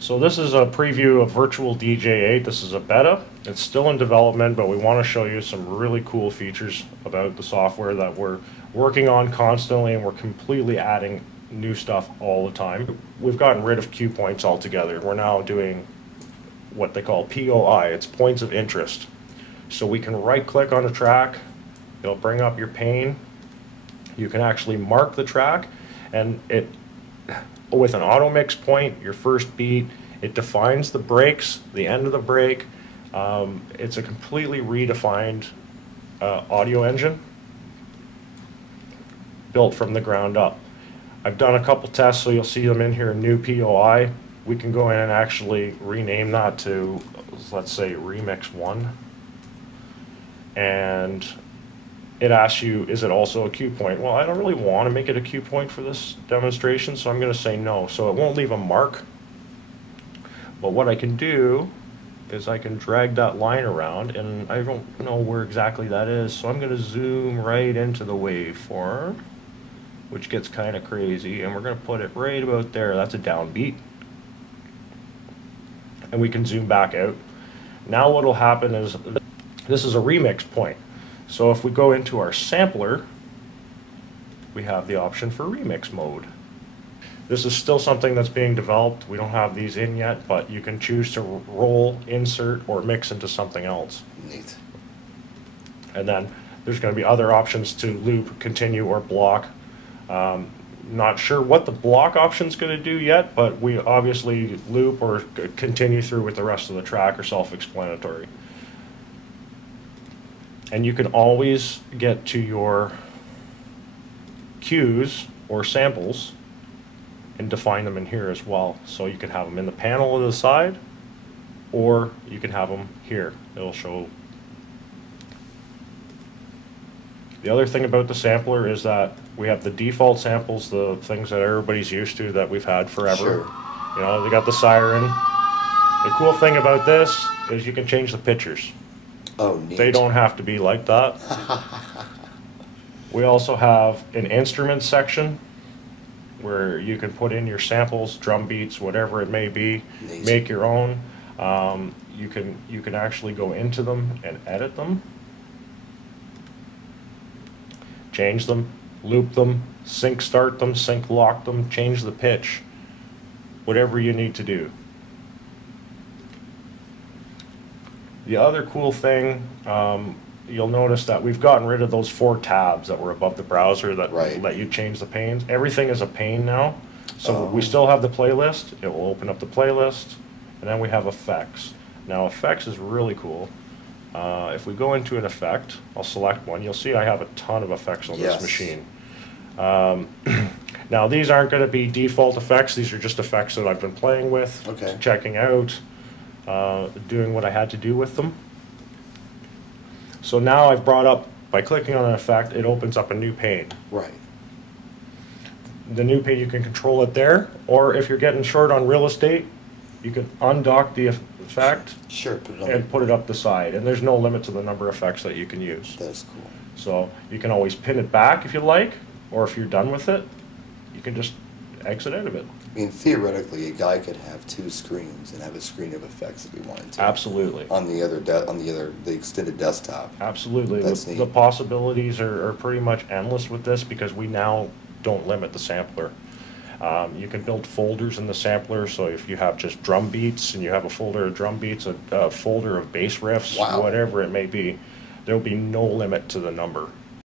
So this is a preview of Virtual DJ 8. This is a beta. It's still in development, but we want to show you some really cool features about the software that we're working on constantly, and we're completely adding new stuff all the time. We've gotten rid of cue points altogether. We're now doing what they call POI. It's points of interest. So we can right click on a track. It'll bring up your pane. You can actually mark the track, and it, with an auto mix point, your first beat, it defines the breaks, the end of the break. It's a completely redefined audio engine built from the ground up. I've done a couple tests, so you'll see them in here, new POI. We can go in and actually rename that to, let's say, Remix 1. And it asks you, is it also a cue point? Well, I don't really want to make it a cue point for this demonstration, so I'm going to say no. So it won't leave a mark. But what I can do is I can drag that line around, and I don't know where exactly that is, so I'm going to zoom right into the waveform, which gets kind of crazy, and we're going to put it right about there. That's a downbeat. And we can zoom back out. Now what will happen is, this is a remix point. So if we go into our sampler, we have the option for remix mode. This is still something that's being developed. We don't have these in yet, but you can choose to roll, insert, or mix into something else. Neat. And then there's going to be other options to loop, continue, or block. Not sure what the block option is going to do yet, but we obviously loop or continue through with the rest of the track are self-explanatory. And you can always get to your cues or samples and define them in here as well. So you can have them in the panel to the side, or you can have them here. It'll show. The other thing about the sampler is that we have the default samples, the things that everybody's used to that we've had forever. Sure. You know, they got the siren. The cool thing about this is you can change the pictures. Oh, neat. They don't have to be like that. We also have an instrument section where you can put in your samples, drum beats, whatever it may be, Neat. make your own. You can actually go into them and edit them, change them, loop them, sync start them, sync lock them, change the pitch, whatever you need to do. The other cool thing, you'll notice that we've gotten rid of those 4 tabs that were above the browser that let you change the panes. Everything is a pane now. So we still have the playlist. It will open up the playlist. And then we have effects. Now effects is really cool. If we go into an effect, I'll select one. You'll see I have a ton of effects on this machine. Now these aren't going to be default effects. These are just effects that I've been playing with, checking out, doing what I had to do with them. So now I've brought up, by clicking on an effect, it opens up a new pane. Right. The new pane, you can control it there, or if you're getting short on real estate, you can undock the effect and put it up the side. And there's no limit to the number of effects that you can use. That's cool. So you can always pin it back if you like, or if you're done with it, you can just exit out of it. I mean, theoretically, a guy could have 2 screens and have a screen of effects if he wanted to. Absolutely. On the extended desktop. Absolutely. That's neat. The possibilities are pretty much endless with this because we now don't limit the sampler. You can build folders in the sampler, so if you have just drum beats and you have a folder of drum beats, a folder of bass riffs, whatever it may be, there'll be no limit to the number.